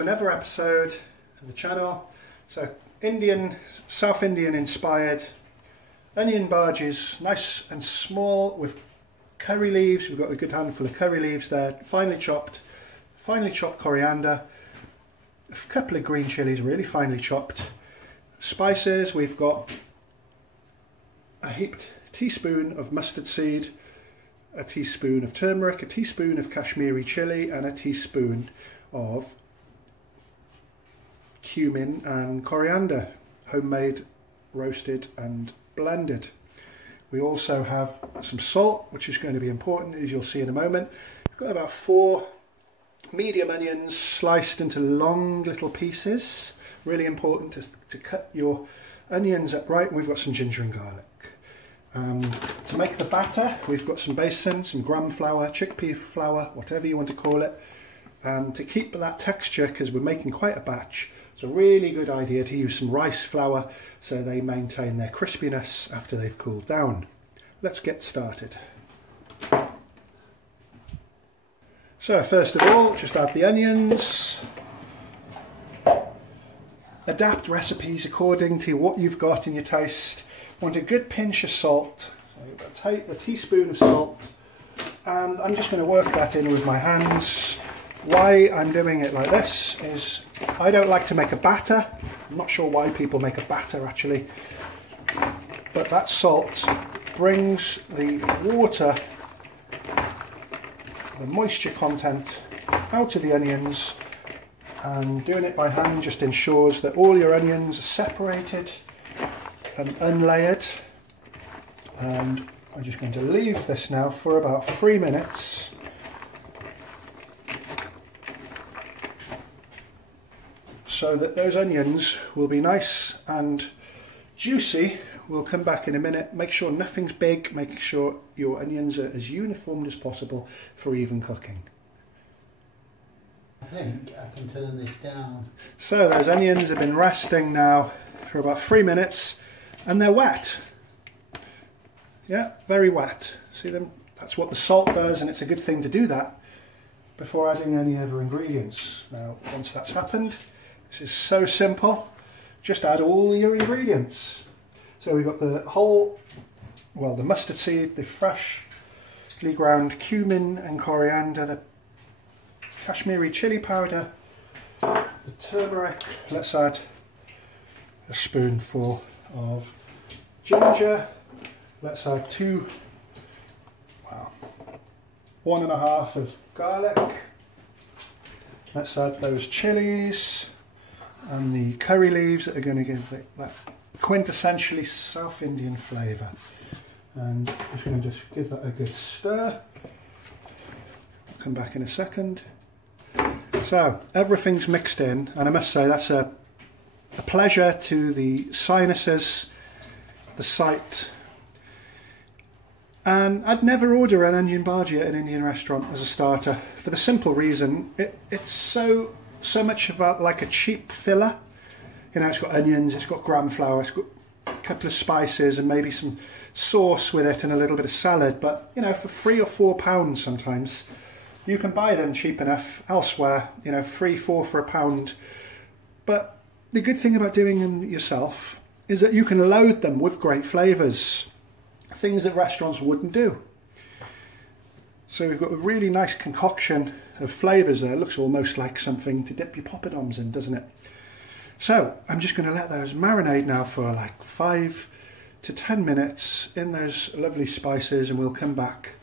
Another episode of the channel. So South Indian inspired onion bhajis, nice and small with curry leaves. We've got a good handful of curry leaves there, finely chopped coriander, a couple of green chilies, really finely chopped. Spices, we've got a heaped teaspoon of mustard seed, a teaspoon of turmeric, a teaspoon of Kashmiri chili, and a teaspoon of cumin and coriander, homemade, roasted and blended. We also have some salt, which is going to be important, as you'll see in a moment. We've got about 4 medium onions sliced into long little pieces. Really important to cut your onions up right. And we've got some ginger and garlic. To make the batter, we've got some besan, some gram flour, chickpea flour, whatever you want to call it. To keep that texture, because we're making quite a batch, it's a really good idea to use some rice flour so they maintain their crispiness after they've cooled down. Let's get started. So first of all, just add the onions. Adapt recipes according to what you've got in your taste. Want a good pinch of salt. So you've got to take a teaspoon of salt, and I'm just going to work that in with my hands. Why I'm doing it like this is I don't like to make a batter. I'm not sure why people make a batter actually, but that salt brings the water, the moisture content out of the onions, and doing it by hand just ensures that all your onions are separated and unlayered. And I'm just going to leave this now for about 3 minutes. So that those onions will be nice and juicy. We'll come back in a minute. Make sure nothing's big, making sure your onions are as uniform as possible for even cooking. I think I can turn this down. So those onions have been resting now for about 3 minutes, and they're wet. Yeah, very wet. See them? That's what the salt does, and it's a good thing to do that before adding any other ingredients. Now, once that's happened, this is so simple. Just add all your ingredients. So we've got the the mustard seed, the freshly ground cumin and coriander, the Kashmiri chili powder, the turmeric. Let's add a spoonful of ginger. Let's add 1.5 of garlic. Let's add those chilies and the curry leaves that are going to give that quintessentially South Indian flavour. And just going to give that a good stir. I'll come back in a second. So everything's mixed in, and I must say that's a pleasure to the sinuses, the sight. And I'd never order an onion bhaji at an Indian restaurant as a starter, for the simple reason it's so much about like a cheap filler. You know, it's got onions, it's got gram flour, it's got a couple of spices and maybe some sauce with it and a little bit of salad. But you know, for £3 or £4 sometimes you can buy them cheap enough elsewhere. You know, 3-4 for £1. But the good thing about doing them yourself is that you can load them with great flavours, things that restaurants wouldn't do. So we've got a really nice concoction of flavours there. It looks almost like something to dip your poppadoms in, doesn't it? So I'm just going to let those marinate now for like 5 to 10 minutes in those lovely spices, and we'll come back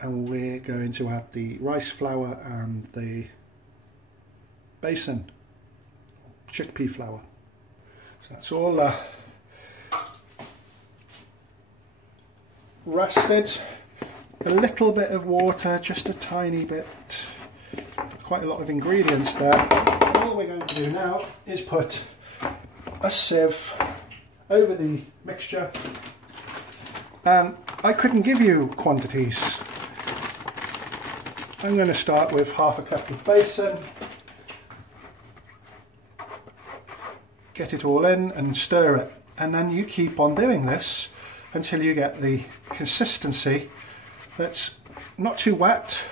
and we're going to add the rice flour and the besan, chickpea flour. So that's all rested. A little bit of water, just a tiny bit, quite a lot of ingredients there. All we're going to do now is put a sieve over the mixture, and I couldn't give you quantities. I'm going to start with 1/2 cup of besan, get it all in and stir it, and then you keep on doing this until you get the consistency that's not too wet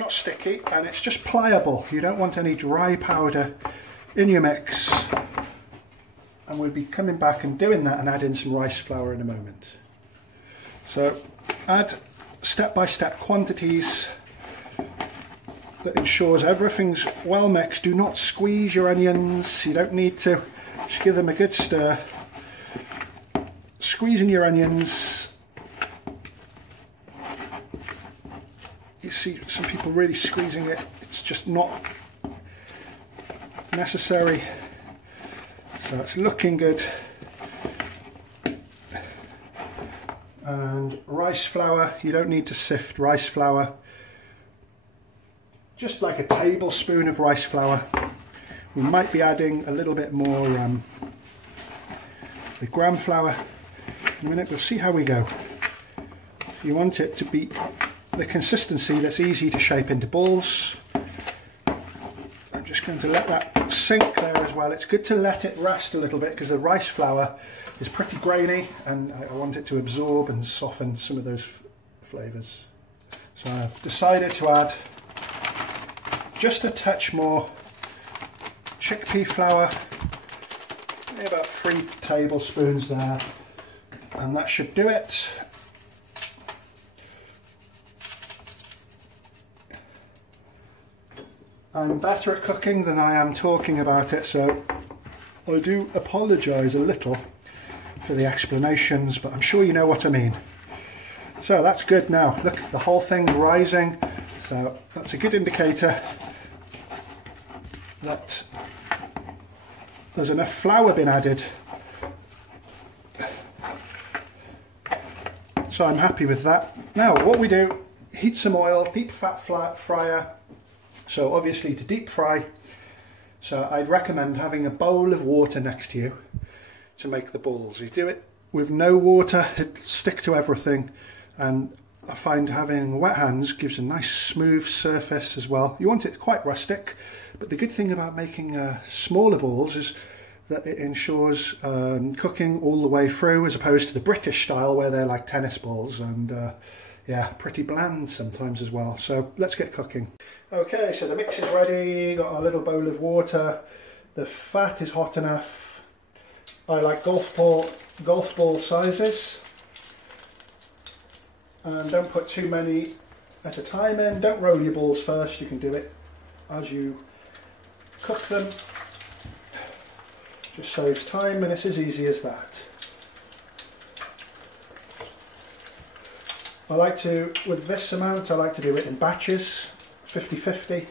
not sticky, and it's just pliable. You don't want any dry powder in your mix. And we'll be coming back and doing that and add in some rice flour in a moment. So add step-by-step quantities that ensures everything's well mixed. Do not squeeze your onions, you don't need to. Just give them a good stir. Squeezing your onions. You see some people really squeezing it. It's just not necessary. So it's looking good. And rice flour, you don't need to sift rice flour. Just like a tablespoon of rice flour. We might be adding a little bit more the gram flour in a minute. We'll see how we go. You want it to be the consistency that's easy to shape into balls. I'm just going to let that sink there as well. It's good to let it rest a little bit because the rice flour is pretty grainy and I want it to absorb and soften some of those flavours. So I've decided to add just a touch more chickpea flour, maybe about 3 tablespoons there, and that should do it. I'm better at cooking than I am talking about it, so I do apologise a little for the explanations, but I'm sure you know what I mean. So that's good now. Look, the whole thing's rising, so that's a good indicator that there's enough flour been added. So I'm happy with that. Now what we do, heat some oil, deep fat fryer. So obviously to deep fry, so I'd recommend having a bowl of water next to you to make the balls. You do it with no water, it'll stick to everything, and I find having wet hands gives a nice smooth surface as well. You want it quite rustic, but the good thing about making smaller balls is that it ensures cooking all the way through, as opposed to the British style where they're like tennis balls and yeah, pretty bland sometimes as well. So let's get cooking. Okay, so the mix is ready, got our little bowl of water, the fat is hot enough. I like golf ball sizes, and don't put too many at a time in. Don't roll your balls first, you can do it as you cook them. Just saves time and it's as easy as that. I like to, with this amount, I like to do it in batches, 50-50,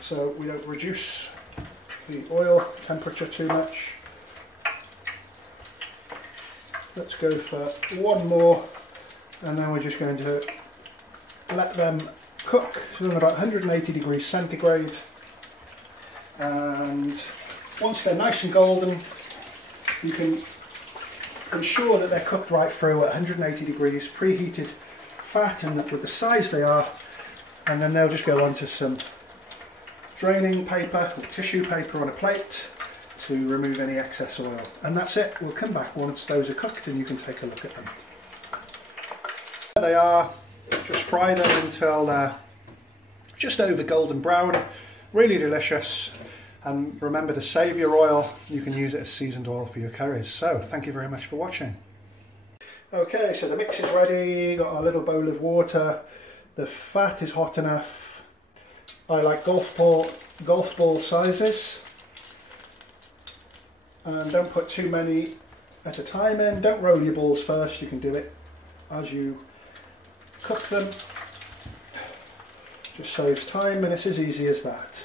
so we don't reduce the oil temperature too much. Let's go for one more, and then we're just going to let them cook to about 180 degrees centigrade, and once they're nice and golden, you can ensure that they're cooked right through at 180 degrees, preheated fat, and with the size they are, and then they'll just go onto some draining paper or tissue paper on a plate to remove any excess oil. And that's it. We'll come back once those are cooked and you can take a look at them. There they are. Just fry them until just over golden brown. Really delicious. And remember to save your oil. You can use it as seasoned oil for your curries. So thank you very much for watching. Okay, so the mix is ready. Got our little bowl of water. The fat is hot enough. I like golf ball sizes. And don't put too many at a time in. Don't roll your balls first, you can do it as you cook them. Just saves time and it's as easy as that.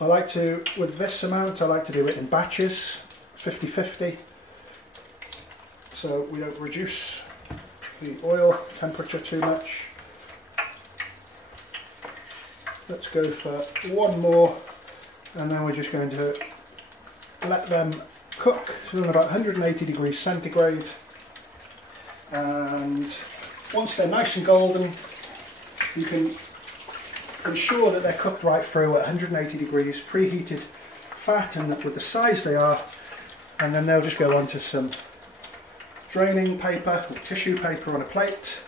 I like to, with this amount, I like to do it in batches, 50-50, so we don't reduce the oil temperature too much. Let's go for one more, and then we're just going to let them cook to about 180 degrees centigrade, and once they're nice and golden, you can ensure that they're cooked right through at 180 degrees, preheated fat, and with the size they are, and then they'll just go onto some draining paper or tissue paper on a plate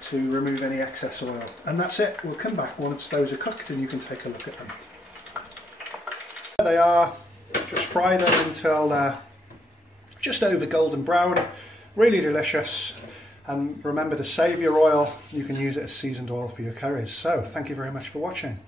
to remove any excess oil. And that's it. We'll come back once those are cooked and you can take a look at them. There they are. Just fry them until just over golden brown. Really delicious. And remember to save your oil. You can use it as seasoned oil for your curries. So thank you very much for watching.